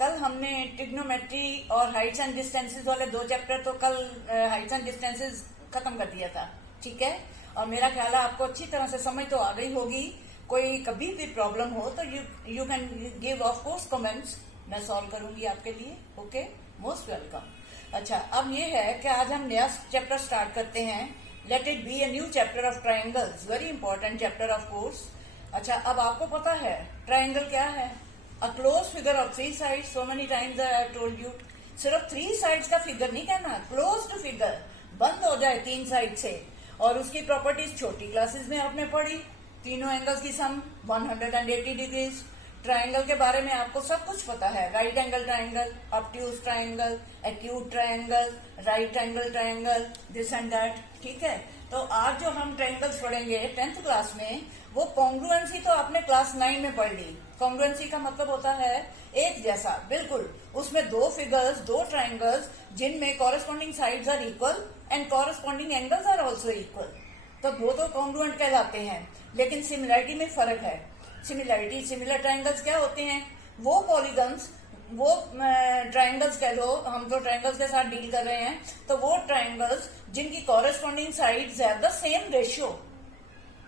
कल हमने ट्रिग्नोमेट्री और हाइट्स एंड डिस्टेंसेस वाले दो चैप्टर तो कल हाइट्स एंड डिस्टेंसेस खत्म कर दिया था, ठीक है। और मेरा ख्याल है आपको अच्छी तरह से समझ तो आ गई होगी। कोई कभी भी प्रॉब्लम हो तो you can give of course comments, मैं सॉल्व करूंगी आपके लिए। Okay, most welcome. अच्छा, अब ये है कि आज हम नया चैप्टर स्टार्ट करते हैं। Let it be a new chapter of triangles, very important chapter of course. अच्छा, अब आपको पता है ट्राइंगल क्या है? A closed figure of three sides, so many times I have told you. सिर्फ 3 sides का फिगर नहीं कहना, क्लोज्ड फिगर, बंद हो जाए 3 साइड से। और उसकी प्रॉपर्टीज छोटी क्लासेस में आपने पढ़ी। तीनों एंगल्स की सम 180 डिग्रीज। ट्राइंगल के बारे में आपको सब कुछ पता है, right angle triangle, obtuse triangle, acute triangle, right angle triangle, this and that, ठीक है। तो आज जो हम ट्राइंगल्स पढ़ेंगे 10th क्लास में, वो कॉन्ग्रुएंसी तो आपने क्लास 9 में पढ़ ली। कॉन्ग्रुएंसी का मतलब होता है एक जैसा, बिल्कुल। उसमें दो फिगर्स, दो ट्राइंगल्स जिनमें corresponding sides are equal and corresponding angles are also equal, तो वो तो कॉन्ग्रुएंट कहलाते हैं। लेकिन सिमिलैरिटी में फर्क है। सिमिलैरिटी, सिमिलर ट्राइंगल्स क्या होते हैं? वो पॉलीगन्स, वो ट्राइंगल्स कह लो, हम तो ट्राइंगल्स के साथ डील कर रहे हैं, तो वो ट्राइंगल्स जिनकी corresponding sides have the same ratio.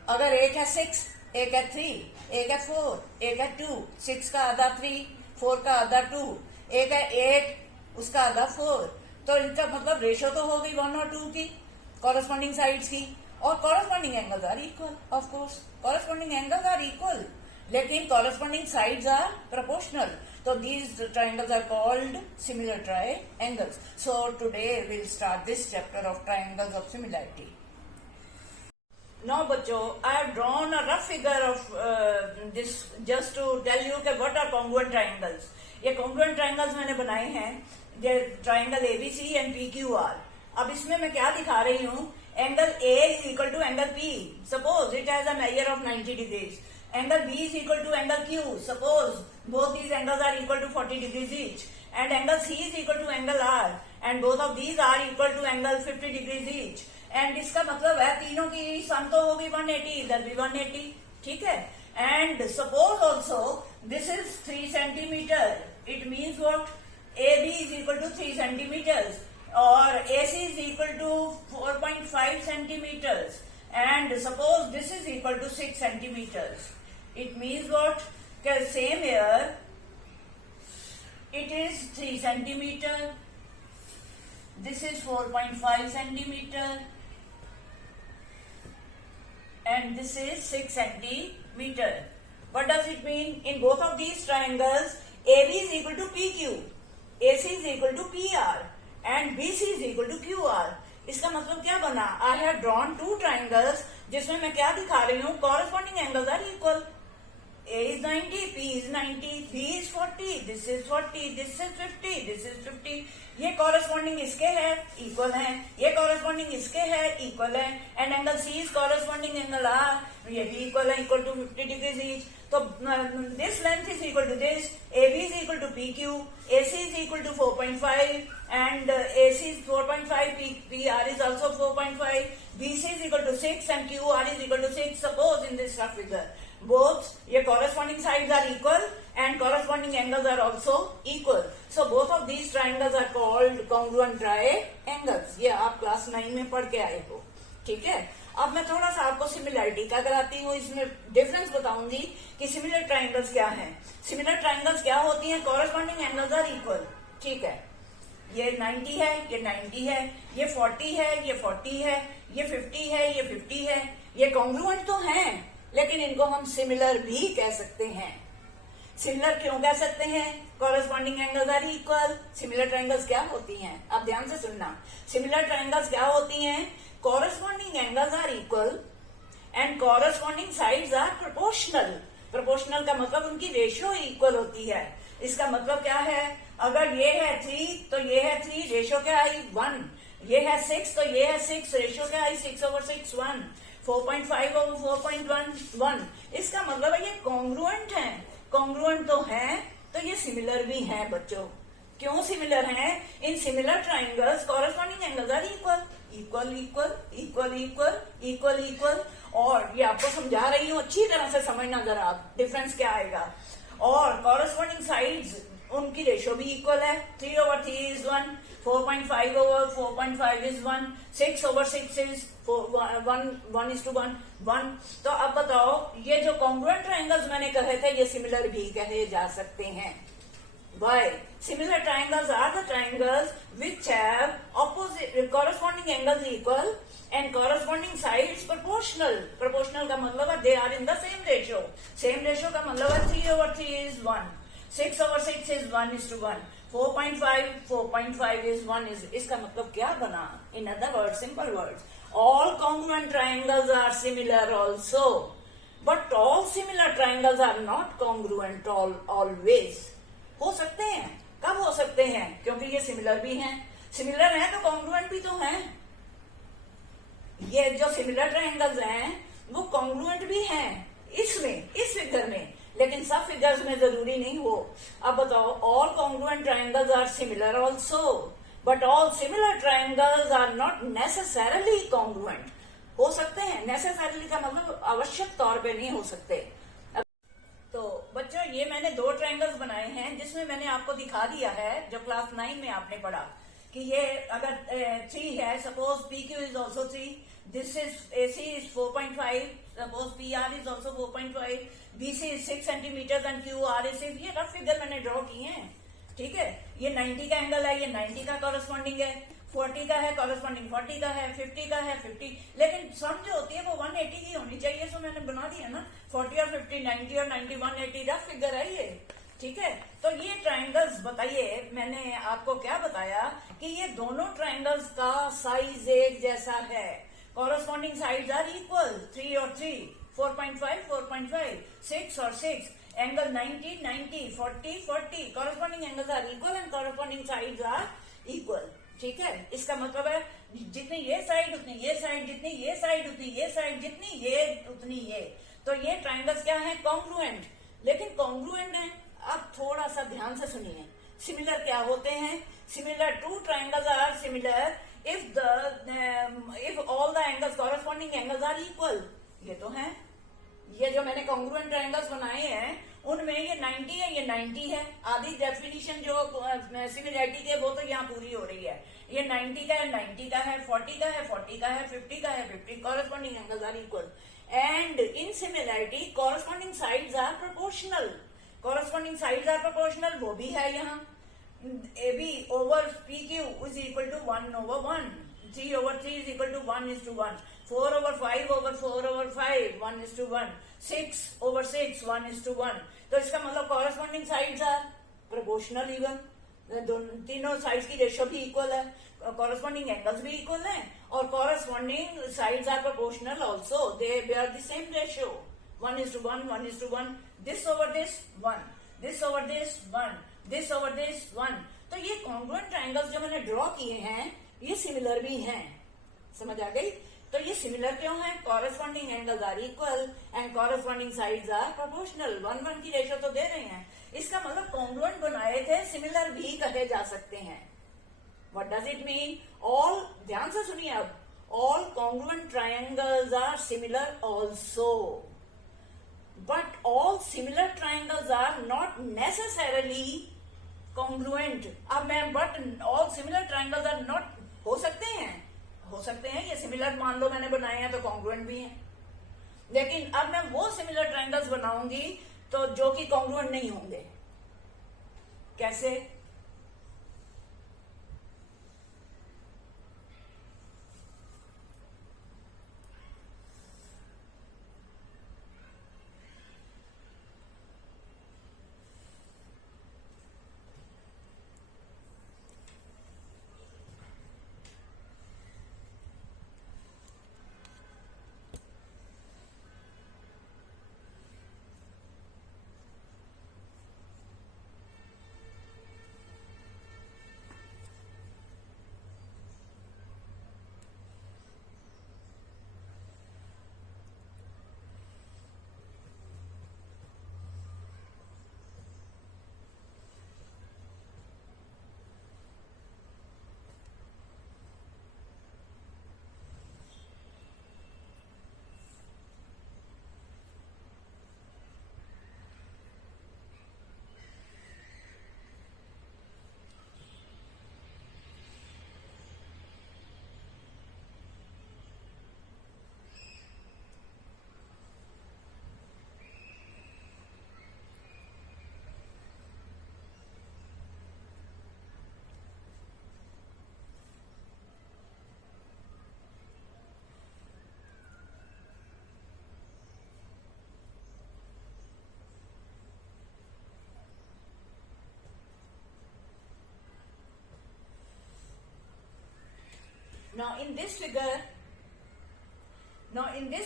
अगर एक है 6, एक है 3, एक है 4, एक है 2, 6 का आधा 3, 4 का आधा 2, एक है 8, उसका आधा 4, तो इनका मतलब रेशियो तो हो गई 1 और 2 की, कॉरेस्पॉन्डिंग साइड्स की। और corresponding angles are equal, of course corresponding angles are equal, लेकिन कॉरेस्पॉन्डिंग साइड्स आर प्रोपोर्शनल। तो these triangles are called similar triangles. So today we'll start this chapter of triangles of similarity. Now बच्चों, I have drawn a rough figure of this just to tell you that what are congruent triangles. ये congruent triangles मैंने बनाए हैं, ये triangle ABC and PQR। अब इसमें मैं क्या दिखा रही हूँ? Angle A is equal to angle P. Suppose it has a measure of 90 degrees. Angle B is equal to angle Q. Suppose both these angles are equal to 40 degrees each. And angle C is equal to angle R. And both of these are equal to angle 50 degrees each. And इसका मतलब है तीनों की सम तो होगी 180, इधर भी 180, ठीक है। And suppose also this is 3 centimeter. It means what? AB is equal to 3 centimeters. और AC is equal to 4.5 centimeters. And suppose this is equal to 6 centimeters. It means what? Same here, it is 3 centimeter, this is 4.5 centimeter, and this is 6 centimeter. What does it mean? In both of these triangles, AB is equal to PQ, AC is equal to PR, and BC is equal to QR. इसका मतलब क्या बना? I have drawn two triangles जिसमें मैं क्या दिखा रही हूँ? Corresponding angles are equal. A is 90, P is 90, B is 40, this is 40, this is 50, this is 50. ये corresponding इसके है, equal है, ये corresponding इसके है, equal है, and angle C is corresponding angle R, ये भी equal है, equal to 50 degrees each. तो this length is equal to this, AB is equal to PQ, AC is equal to 4.5, and AC is 4.5, PR is also 4.5, BC is equal to 6, and QR is equal to 6. Suppose in this rough figure, both your corresponding sides are equal and corresponding angles are also equal. So both of these triangles are called congruent triangles. ये आप class 9 में पढ़ के आए हो, ठीक है। अब मैं थोड़ा सा आपको सिमिलरिटी का कराती हूँ, इसमें डिफरेंस बताऊंगी कि सिमिलर ट्राइंगल्स क्या हैं। सिमिलर ट्राइंगल्स क्या होती हैं? कॉरेस्पॉन्डिंग एंगल्स आर इक्वल, ठीक है। ये 90 है, ये 90 है, ये 40 है, ये 40 है, ये 50 है, ये 50 है। ये कॉन्ग्रुएंट तो हैं, लेकिन इनको हम सिमिलर भी कह सकते हैं। सिमिलर क्यों कह सकते हैं? Corresponding angles are equal. Similar triangles क्या होती हैं? आप ध्यान से सुनना। सिमिलर ट्राइंगल्स क्या होती हैं? Corresponding angles are equal and corresponding sides are proportional. Proportional का मतलब उनकी रेशियो इक्वल होती है। इसका मतलब क्या है? अगर ये है 3 तो ये है 3, रेशियो क्या आई? 1। ये है 6 तो ये है 6, रेशियो क्या आई? 6/6, 1। 4.5/4.1। इसका मतलब है ये कॉन्ग्रुएंट है। कॉन्ग्रुएंट तो है, तो ये सिमिलर भी है बच्चों। क्यों सिमिलर हैं? In similar triangles corresponding angles are equal, equal equal equal equal equal equal. और ये आपको समझा रही हूँ, अच्छी तरह से समझना जरा आप, डिफरेंस क्या आएगा। और कॉरेस्पॉन्डिंग साइड्स उनकी रेशो भी इक्वल है। 3/3 इज 1, 4.5/4.5 इज 1, 6/6 इज 1:1, 1। तो अब बताओ, ये जो कॉन्ग्रुएंट ट्राइंगल्स मैंने कहे थे, ये सिमिलर भी कहे जा सकते हैं। Why? Similar triangles are the triangles which have opposite corresponding angles equal and corresponding sides proportional. Proportional का मतलब है they are in the same ratio. Same ratio का मतलब है 3/3 is 1, 6/6 is 1:1, 4.5 is 1 is। इसका मतलब क्या बना? In other words, simple words, all congruent triangles are similar also, but all similar triangles are not congruent always। हो सकते हैं, कब हो सकते हैं? क्योंकि ये सिमिलर भी हैं। सिमिलर हैं तो कॉन्ग्रुएंट भी तो हैं। ये जो सिमिलर ट्रायंगल्स हैं वो कॉन्ग्रुएंट भी हैं इसमें, इस फिगर में, लेकिन सब फिगर्स में जरूरी नहीं हो। अब बताओ, all congruent triangles are similar also, but all similar triangles are not necessarily congruent. हो सकते हैं, नेसेसरली का मतलब आवश्यक तौर पे नहीं हो सकते। तो बच्चों, ये मैंने 2 ट्रायंगल्स बनाए हैं जिसमें मैंने आपको दिखा दिया है, जो क्लास 9 में आपने पढ़ा, कि ये अगर 3 है, suppose P Q is also 3, this is AC is 4.5, suppose PR is also 4.5, BC is 6 centimetre and QR is 6। ये रफ फिगर मैंने ड्रॉ किए हैं, ठीक है। ये 90 का एंगल है, ये 90 का कॉरेस्पॉन्डिंग है, 40 का है कॉरेस्पॉन्डिंग, 40 का है, 50 का है 50, लेकिन सम जो होती है वो 180 की होनी चाहिए। सो मैंने बना दिया ना, 40 और 50, 90 और 90, 180 रफ फिगर है ये, ठीक है। तो ये ट्रायंगल्स, बताइए मैंने आपको क्या बताया कि ये दोनों ट्रायंगल्स का साइज एक जैसा है। कॉरेस्पॉन्डिंग साइड्स आर इक्वल, 3 और 3, 4.5, 4.5, 6 और 6, angle 90, 90, 40, 40, corresponding angles are equal and corresponding sides are equal, ठीक है। इसका मतलब है जितनी ये साइड उतनी ये साइड, जितनी ये साइड उतनी ये साइड, जितनी ये उतनी ये। तो ये ट्रायंगल्स क्या है? कॉन्ग्रुएंट। लेकिन कॉन्ग्रुएंट है, अब थोड़ा सा ध्यान से सुनिए। सिमिलर क्या होते हैं? Similar, 2 triangles are similar if all the angles, corresponding angles are equal. ये तो है, ये जो मैंने कॉन्ग्रुएंट ट्रायंगल्स बनाए हैं उनमें ये 90 है, ये 90 है। आधी डेफिनेशन जो सिमिलरिटी की वो तो यहाँ पूरी हो रही है। ये 90 का है, 90 का है, 40 का है, 40 का है, 50 का है, 50, corresponding angles are equal and in similarity corresponding sides are proportional. Corresponding sides are proportional, वो भी है यहाँ। AB over PQ is equal to 1/1, 3/3 is equal to 1:1, 4/5 over 4/5, 1:1, 6/6, 1:1। तो इसका मतलब corresponding sides are proportional even, तीनों साइड्स की ratio भी इक्वल है, कॉरेस्पॉन्डिंग एंगल्स भी इक्वल है और corresponding sides are proportional also, they bear the same ratio, 1:1, 1:1, this over this 1, this over this 1, this over this 1। तो ये कॉन्ग्रुएंट ट्रायंगल्स जो मैंने ड्रॉ किए हैं ये सिमिलर भी हैं, समझ आ गई? तो ये सिमिलर क्यों है? Corresponding angles are equal and corresponding sides are proportional, 1:1 की रेशियो तो दे रहे हैं। इसका मतलब कॉन्ग्रुएंट बनाए थे, सिमिलर भी कहे जा सकते हैं। What does it mean? All, ध्यान से सुनिए अब, all congruent triangles are similar also, but all similar triangles are not necessarily congruent। अब मैं but all similar triangles are not, हो सकते हैं ये सिमिलर मान लो मैंने बनाए हैं तो कॉन्ग्रुएंट भी हैं, लेकिन अब मैं वो सिमिलर ट्रायंगल्स बनाऊंगी तो जो कि कॉन्ग्रुएंट नहीं होंगे। कैसे? now in this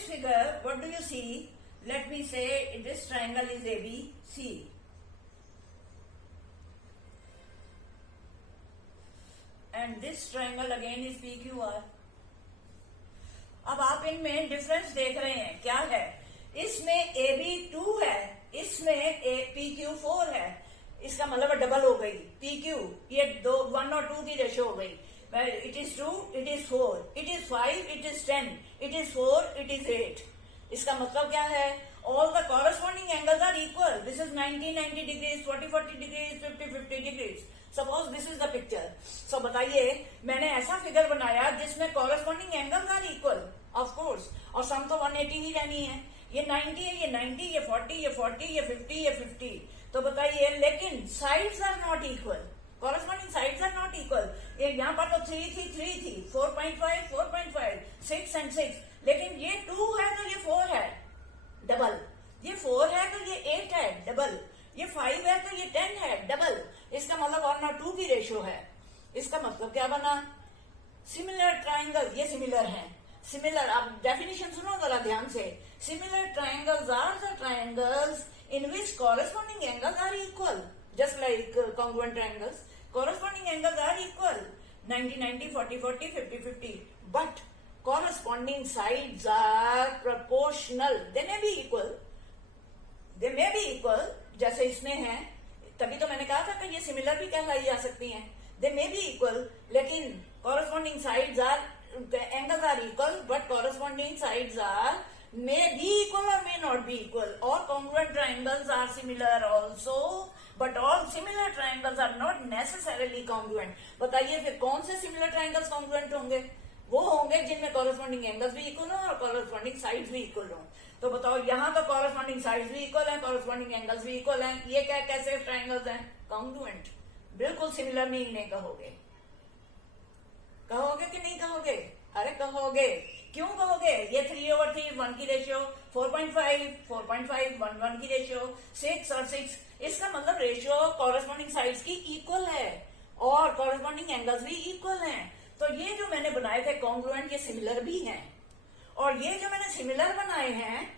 figure, what do you see? Let me say this triangle is ABC. And this triangle again is PQR. अब आप इनमें डिफरेंस देख रहे हैं, क्या है? इसमें AB 2 है, इसमें PQ 4 है, इसका मतलब डबल हो गई PQ, ये 1 और 2 की रेशो हो गई. It is 2, it is 4, it is 5, it is 10, it is 4, it is 8. इसका मतलब क्या है? All the corresponding angles are equal. This is 90 degrees, 40 degrees, 50 degrees. Suppose this is the picture. So बताइए, मैंने ऐसा फिगर बनाया जिसमें corresponding angles are equal, of course. और सम तो 180 ही रहनी है. ये 90 है, ये 90, ये 40, ये 40, ये 50, ये 50. तो बताइए, लेकिन sides are not equal. Corresponding sides are not equal. ये यहाँ पर तो 3 थी, 4.5, 4.5, 6 and 6. लेकिन ये 2 है तो ये 4 है, डबल. ये 4 है तो ये 8 है, डबल. ये 5 है तो ये 10 है, डबल. इसका मतलब 1 और 2 की रेशो है. इसका मतलब क्या बना? सिमिलर ट्राइंगल, ये सिमिलर है. सिमिलर, आप डेफिनेशन सुनो जरा ध्यान से. Similar triangles are the triangles in which corresponding angles are equal, just like congruent triangles. Corresponding angles are equal, 90, 40, 50, 50. But corresponding sides are proportional. They may be equal. जैसे इसमें है, तभी तो मैंने कहा था कि ये सिमिलर भी कहलाई जा सकती हैं. They may be equal, लेकिन corresponding sides are, angles are equal, but corresponding sides are may be equal or may not be equal. Or congruent triangles are similar also, but all similar triangles are not necessarily congruent. बताइए फिर कौन से similar triangles congruent होंगे? वो होंगे जिनमें corresponding angles भी equal हो और corresponding sides भी equal हो. तो बताओ, यहाँ तो corresponding sides भी equal हैं, corresponding angles भी equal हैं. ये क्या कैसे triangles हैं? Congruent. बिल्कुल similar नहीं इन्हें कहोगे. कहोगे कि नहीं कहोगे? अरे कहोगे. क्यों कहोगे? ये 3/3 1 की रेशियो, 4.5 4.5 1 की रेशियो, 6 और 6. इसका मतलब रेशियो कॉरेस्पॉन्डिंग साइड्स की इक्वल है और कॉरेस्पॉन्डिंग एंगल्स भी इक्वल हैं. तो ये जो मैंने बनाए थे कॉन्ग्रुएंट, ये सिमिलर भी हैं. और ये जो मैंने सिमिलर बनाए हैं,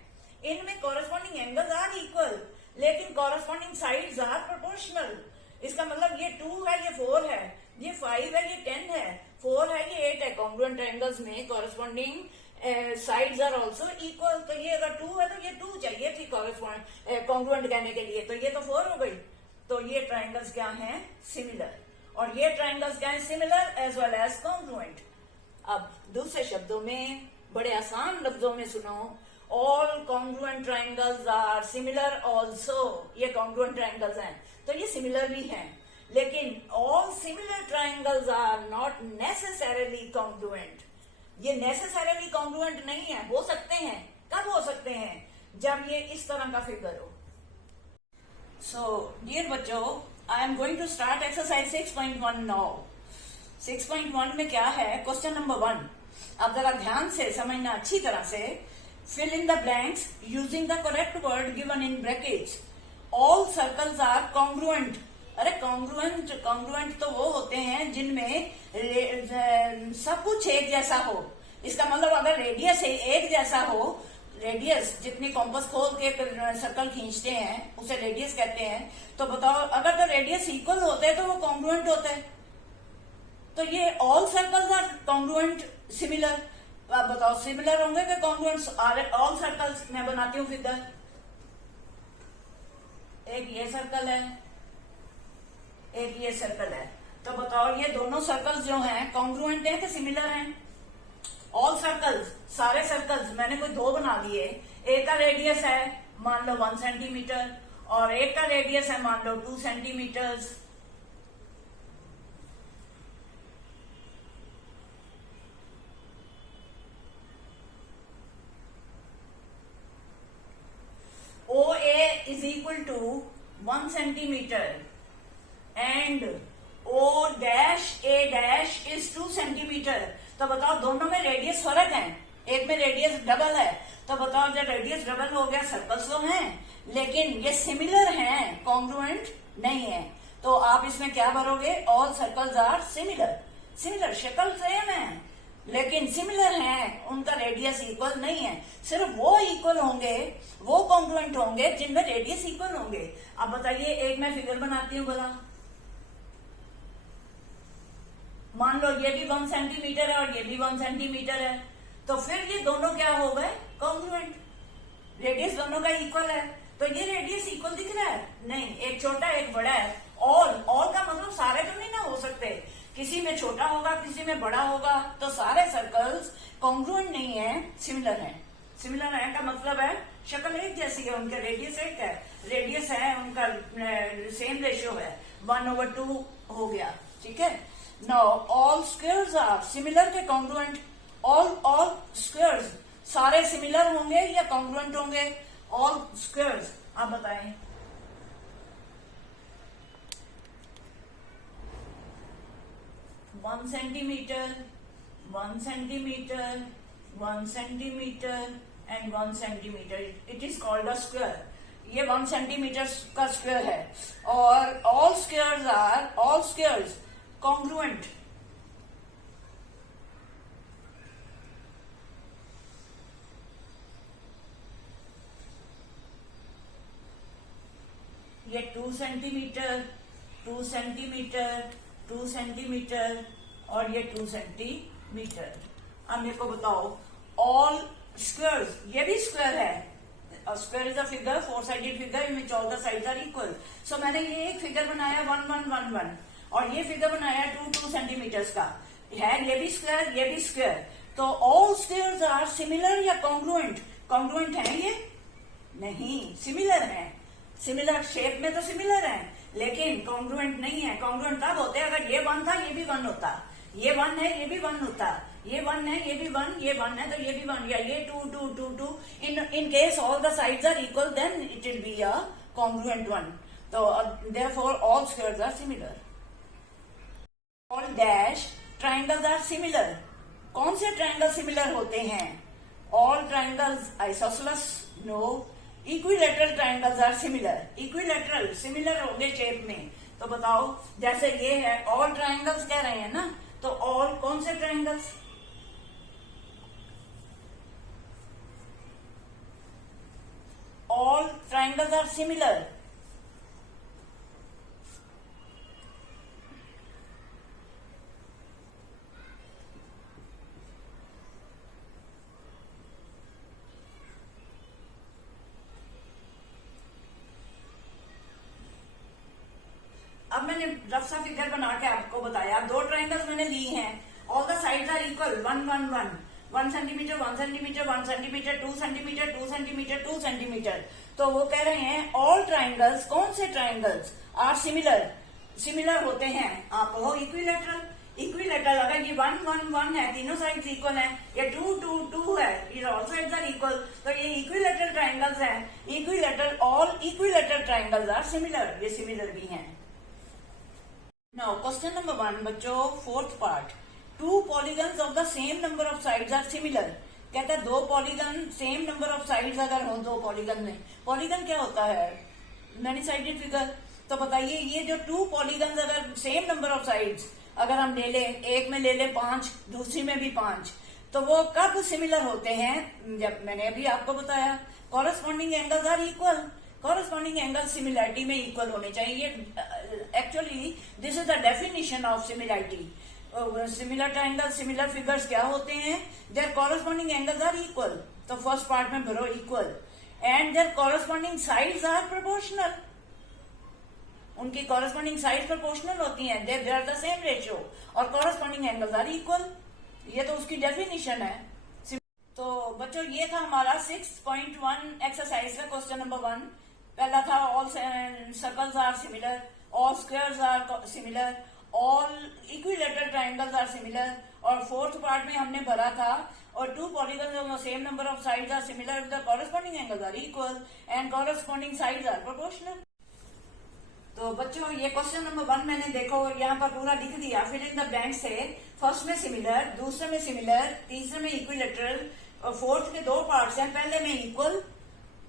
इनमें कॉरेस्पॉन्डिंग एंगल्स आर इक्वल, लेकिन कॉरेस्पॉन्डिंग साइड्स आर प्रोपोर्शनल. इसका मतलब ये 2 है, ये 4 है, ये 5 है, ये 10 है, 4 है, ये 8 है. कॉन्ग्रुएंट ट्रायंगल्स में corresponding sides are also equal. तो ये अगर 2 है तो ये 2 चाहिए थी कॉन्ग्रुएंट कहने के लिए, तो ये तो 4 हो गई. तो ये ट्रायंगल्स क्या हैं? सिमिलर. और ये ट्रायंगल्स क्या हैं? Similar as well as congruent. अब दूसरे शब्दों में, बड़े आसान लफ्जों में सुनो, all congruent triangles are similar also. ये कॉन्ग्रुएंट ट्रायंगल्स हैं तो ये सिमिलर भी हैं, लेकिन all similar triangles are not necessarily congruent. ये नेसेसरली कॉन्ग्रुएंट नहीं है. हो सकते हैं. कब हो सकते हैं? जब ये इस तरह का फिगर हो. सो डियर बच्चों, I am going to start exercise 6.1 now. 6.1 में क्या है? Question number 1. अब जरा ध्यान से समझना अच्छी तरह से. Fill in the blanks using the correct word given in brackets. All circles are congruent. अरे कॉन्ग्रुएंट तो वो होते हैं जिनमें सब कुछ एक जैसा हो. इसका मतलब अगर रेडियस एक जैसा हो, रेडियस जितनी कॉम्पस खोल के सर्कल खींचते हैं उसे रेडियस कहते हैं. तो बताओ, अगर तो रेडियस इक्वल होते हैं तो वो कॉन्ग्रुएंट होते हैं. तो ये all circles are congruent similar. आप बताओ सिमिलर होंगे कि कॉन्ग्रुएंट? ऑल सर्कल्स मैं बनाती हूँ फिगर. एक ये सर्कल है, एक ये सर्कल है. तो बताओ ये दोनों सर्कल्स जो हैं कॉन्ग्रुएंट हैं कि सिमिलर हैं? ऑल सर्कल्स, सारे सर्कल्स मैंने कोई 2 बना दिए. एक का रेडियस है मान लो 1 सेंटीमीटर और एक का रेडियस है मान लो 2 centimetres. OA is equal to 1 centimeter and O dash A dash is 2 centimeter. तो बताओ दोनों में रेडियस फर्क है. एक में रेडियस डबल है. तो बताओ जब रेडियस डबल हो गया, सर्कल्स तो हैं लेकिन ये सिमिलर हैं, कॉन्ग्रुएंट नहीं है. तो आप इसमें क्या भरोगे? All circles are similar. Similar, शक्ल सेम है, लेकिन सिमिलर हैं, उनका रेडियस इक्वल नहीं है। सिर्फ वो इक्वल होंगे, वो कॉन्ग्रुएंट होंगे जिनमें रेडियस इक्वल होंगे। अब बताइए, एक मैं फिगर बनाती हूँ भला। मान लो ये भी 1 सेंटीमीटर है और ये भी 1 सेंटीमीटर है, तो फिर ये दोनों क्या हो गए? कॉन्ग्रुएंट। रेडियस दोनों का इक्वल है, तो ये रेडियस इक्वल दिख रहा है? नहीं, एक छोटा एक बड़ा है। ऑल का मतलब सारे तो नहीं ना हो सकते, किसी में छोटा होगा किसी में बड़ा होगा, तो सारे सर्कल्स कॉन्ग्रुएंट नहीं है, सिमिलर है। सिमिलर है का मतलब है शक्ल एक जैसी है, उनका रेडियस एक है, रेडियस है उनका सेम रेशियो है, 1/2 हो गया। ठीक है। Now all squares are similar के कॉन्ग्रुएंट। ऑल स्क्वायर्स सारे सिमिलर होंगे या कॉन्ग्रुएंट होंगे? ऑल स्क्वायर्स, आप बताएं। One centimetre, 1 centimetre, 1 centimetre and 1 centimetre, it is called a square. ये 1 सेंटीमीटर का स्क्वायर है। और ऑल स्क्वायर्स कॉन्ग्रुएंट। ये 2 सेंटीमीटर, 2 सेंटीमीटर, 2 सेंटीमीटर और ये 2 सेंटीमीटर। अब मेरे को बताओ, ऑल स्क्वायर्स, ये भी स्क्वायर है। Square is a figure, 4 sided figure in which all the sides are equal. So मैंने ये एक फिगर बनाया 1 1 1 1 और ये फिगर बनाया 2 2 सेंटीमीटर्स का है। ये भी स्क्वायर, ये भी स्क्वायर। तो ऑल स्क्वायर्स आर सिमिलर या कॉन्ग्रुएंट? कॉन्ग्रुएंट है ये? नहीं, सिमिलर है। सिमिलर शेप में तो सिमिलर है, लेकिन कॉन्ग्रुएंट नहीं है। कॉन्ग्रुएंट तब होते हैं अगर ये 1 था ये भी 1 होता, ये 1 है ये भी 1 होता, ये 1 है ये भी 1, ये 1 है तो ये भी 1, या ये 2 2 2 2। In case all the sides are equal then it will be a congruent one. तो therefore all squares are similar. All dash triangles are similar. कौन से ट्राइंगल सिमिलर होते हैं? All triangles isosceles? No. Equilateral triangles are similar. Equilateral similar होंगे shape में। तो बताओ, जैसे ये है, ऑल ट्राइंगल्स कह रहे हैं ना, तो ऑल कौन से triangles? All triangles are similar. अब मैंने रफ सा फिगर बना के आपको बताया, 2 ट्राइंगल्स मैंने ली हैं, all the sides are equal, 1 1 1, 1 centimetre 1 centimetre 1 centimetre, 2 centimetre 2 centimetre 2 centimetre. तो वो कह रहे हैं ऑल ट्राइंगल्स, कौन से ट्राइंगल्स आर सिमिलर? सिमिलर होते हैं, आप कहो इक्विलेटरल। इक्विलेटरल अगर ये 1 1 1 है, तीनों साइड्स इक्वल है, या 2 2 2 है, ये ऑल साइड्स आर इक्वल, तो ये इक्विलेटरल ट्राइंगल्स हैं। Equilateral, all equilateral triangles are similar, ये सिमिलर भी हैं। Now, question number 1, बच्चों, 4th part. 2 polygons of the same number of sides are similar. कहता है 2 polygon same number of sides अगर हो 2 पॉलीगन में, पॉलीगन क्या होता है? Many sided figure. तो बताइए, ये जो 2 पॉलीगन अगर सेम नंबर ऑफ साइड्स अगर हम ले लें, एक में ले लें 5, दूसरी में भी 5, तो वो कब सिमिलर होते हैं? जब मैंने अभी आपको बताया, corresponding angles are equal. Corresponding angle similarity में इक्वल होने चाहिए। Actually this is the definition of similarity. Similar triangle, similar figures क्या होते हैं? Their corresponding angles are equal. तो फर्स्ट पार्ट में भरो equal, and their corresponding sides are proportional. उनकी कॉरेस्पॉन्डिंग साइड प्रोपोर्शनल होती हैं, they are the same ratio, और कॉरेस्पॉन्डिंग एंगल्स आर इक्वल। ये तो उसकी डेफिनेशन है। तो बच्चों, ये था हमारा 6.1 एक्सरसाइज का क्वेश्चन नंबर 1। पहला था all circles are similar, all squares are similar, all equilateral triangles are similar, और 4th पार्ट में हमने भरा था और 2 polygons of the same number of sides are similar with the corresponding angles are equal and corresponding sides are proportional. तो बच्चों, ये question number 1 मैंने देखो यहाँ पर पूरा लिख दिया, फिर इन द ब्लैंक से। फर्स्ट में सिमिलर, दूसरे में सिमिलर, तीसरे में इक्विलेटरल, और 4th के 2 पार्ट्स हैं, पहले में इक्वल,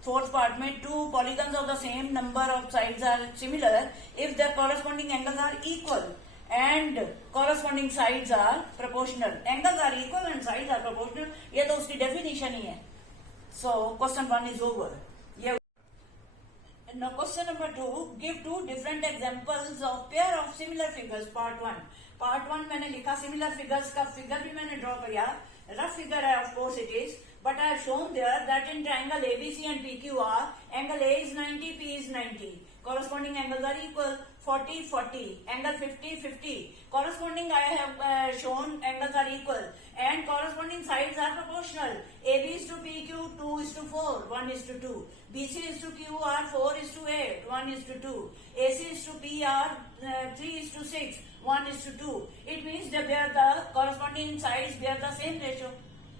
4th पार्ट में 2 polygons of the same number of sides are similar if their corresponding angles are equal, and corresponding sides are proportional. Angles are equal and sides are proportional. ये तो उसकी definition ही है. So question 1 is over. Now question number 2, give two different examples of pair of similar figures. Part 1. Part 1 मैंने लिखा similar figures का figure भी मैंने draw किया. Rough figure है, of course it is, but I have shown there that in triangle ABC and PQR, angle A is 90, P is 90. Corresponding angles are equal. 40, 40, angle 50, 50. Corresponding I have shown angles are equal and corresponding sides are proportional. AB is to PQ 2 is to 4, 1 is to 2. BC is to QR 4 is to 8, 1 is to 2. AC is to PR 3 is to 6, 1 is to 2. It means they bear the corresponding sides bear the same ratio.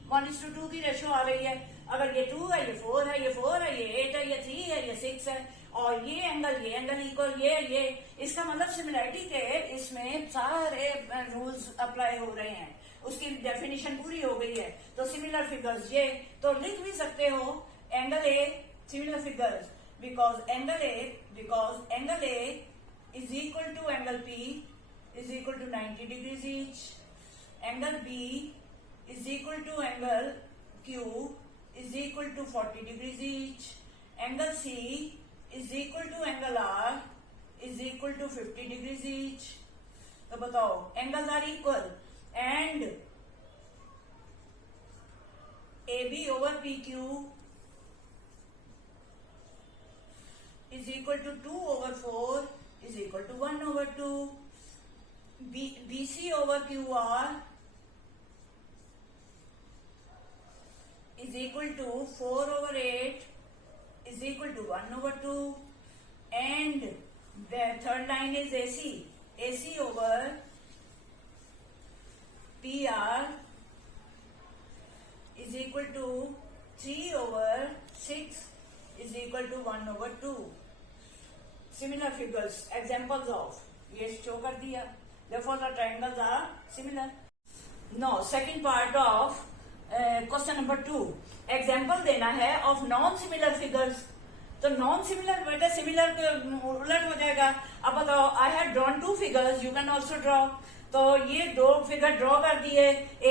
1 is to 2 की ratio आ रही है. अगर ये 2 है, ये 4 है, ये 4 है, ये 8 है, ये 3 है, ये 6 है, और ये एंगल इक्वल ये इसका मतलब सिमिलैरिटी के इसमें सारे रूल्स अप्लाई हो रहे हैं. उसकी डेफिनेशन पूरी हो गई है. तो सिमिलर फिगर्स ये तो लिख भी सकते हो angle A similar figures because angle A is equal to angle P is equal to 90 degrees each. Angle B is equal to angle Q is equal to 40 degrees each. Angle C is equal to angle R is equal to 50 degrees each. तो बताओ angles are equal and AB over PQ is equal to 2 over 4 is equal to 1 over 2. BC over QR is equal to 4 over 8 is equal to 1 over 2 and the third line is AC over PR is equal to 3 over 6 is equal to 1 over 2. Similar figures, examples of, ये show कर दिया. Therefore the triangles are similar. Now second part of question number 2, example देना है of non similar figures. तो non similar बेटा similar उलट हो जाएगा. अब बताओ I have drawn 2 figures, you can also draw. तो ये 2 फिगर ड्रॉ कर दिए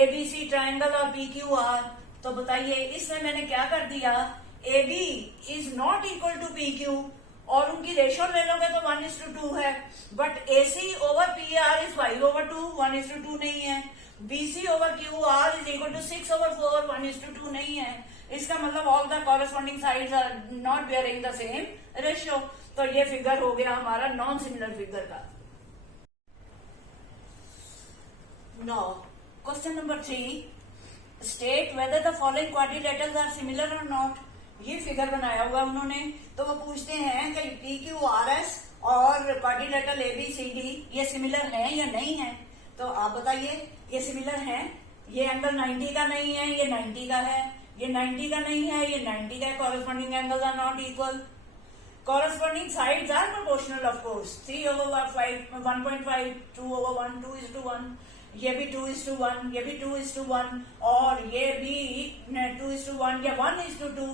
ABC ट्राइंगल और PQR. तो बताइए इसमें मैंने क्या कर दिया, AB is not equal to PQ और उनकी रेशियो ले लोगे तो 1:2 है. But AC over PR is 5/2, 1:2 नहीं है. BC over QR is equal to 6/4, 1:2 नहीं है. इसका मतलब all the corresponding sides are not bearing the same ratio. तो ये फिगर हो गया हमारा नॉन सिमिलर फिगर का. No question number 3, state whether the following quadrilaterals are similar और नॉट. ये फिगर बनाया हुआ उन्होंने. तो वो पूछते हैं कि PQRS और क्वाड्रिलेटरल ABCD ये सिमिलर है या नहीं है. तो आप बताइए ये सिमिलर है. ये एंगल 90 का नहीं है, ये 90 का है. ये 90 का नहीं है, ये 90 का है. Corresponding angles are not equal. Corresponding sides are proportional of course. 3/5, 1.5, 2/1, 2:1. ये भी 2:1, ये भी 2:1 और ये भी 2:1 या 1:2,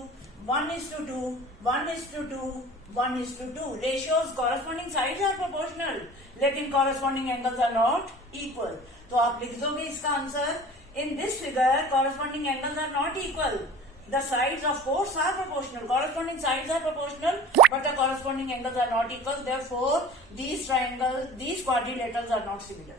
1:2, 1:2, 1:2. Ratios corresponding sides are proportional, लेकिन corresponding angles are not equal. तो आप लिख दोगे इसका answer. In this figure, corresponding angles are not equal. The sides of course are proportional. Corresponding sides are proportional, but the corresponding angles are not equal. Therefore, these triangles, these quadrilaterals are not similar.